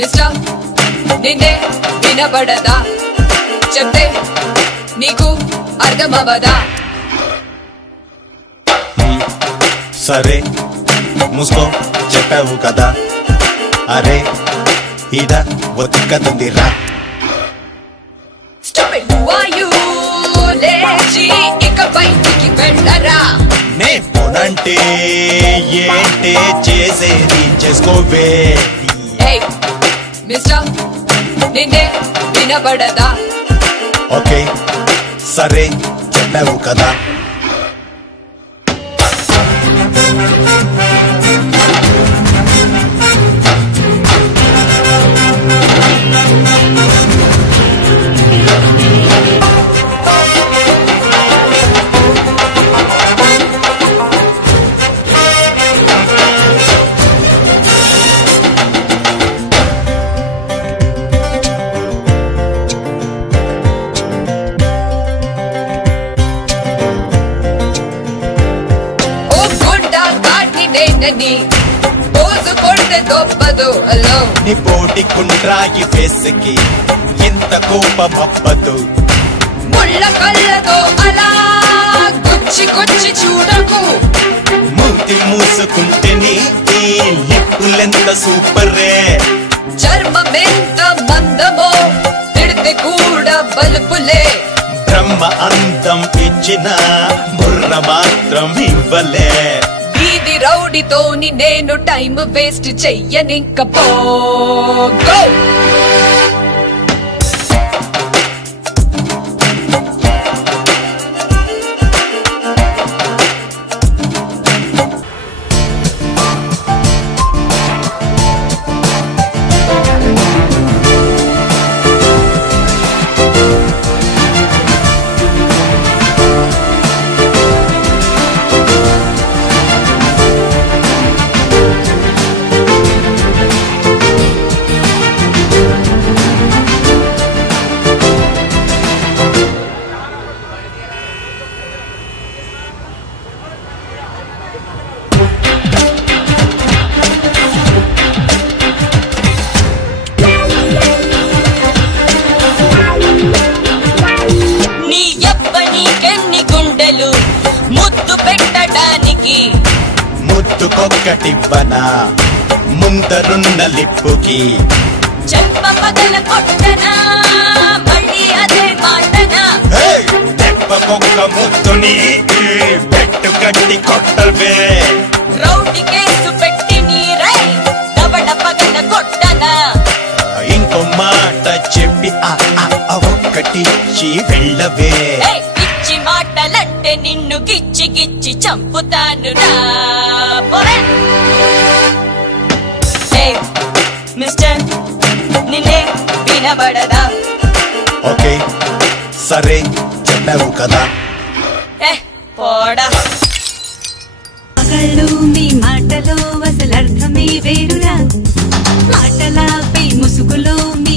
mister నిన్నే వినబడదా చెప్తే నీకు అర్థమవదా సరే ముసుకో చెప్పావు కదా అరే ఇడ ఒతికదుందిరా లేచి ఇక బయటికి వెళ్ళరా నే పోనంటే ఏంటే చేసేది చేసుకోవే మిస్టర్ నిన్నే వినబడదా ఓకే సరే చెప్పావు కదా పోజు కొడితే దొబ్బదు అలో నీ పోటీ కుండ్రాయి ఫేస్కి ఇంత కోపమప్పదు ముళ్ళ కళ్ళతో అలా గుచ్చి గుచ్చి చూడకు మూతి మూసుకుంటే నీ లిప్పులెంత సూపరే చర్మమెంత మందమో తిడితే కూడా బలుపులే బ్రహ్మ అంతం ఇచ్చిన బుర్ర మాత్రం ఇవ్వలే వీధి రౌడీతోని నేను టైం వేస్ట్ చెయ్యనింక పోగో ముద్దు పెట్టడానికి ముద్దుకొక్కటివ్వనా ముందరున్న లిప్పుకి చెంప పగల కొట్టనా మళ్ళీ అదే మాటనా తెప్పకొక్క ముద్దుని పెట్టు కట్టి కొట్టవే రౌడీ కేసు పెట్టి నీరై దవడ పగల కొట్టనా ఇంకో మాట చెప్పి ఒక్కటిచ్చి వెళ్ళవే పిచ్చి మాటలంటే నిన్ను గిచ్చి గిచ్చి చంపుతాను రా మిస్టర్ నిన్నే వినబడదా ఓకే సరే చెప్పావు కదా పోడా మగళ్ళు మీ మాటలో అసలర్థమే వేరురా మాటలాపై ముసుగులో మీ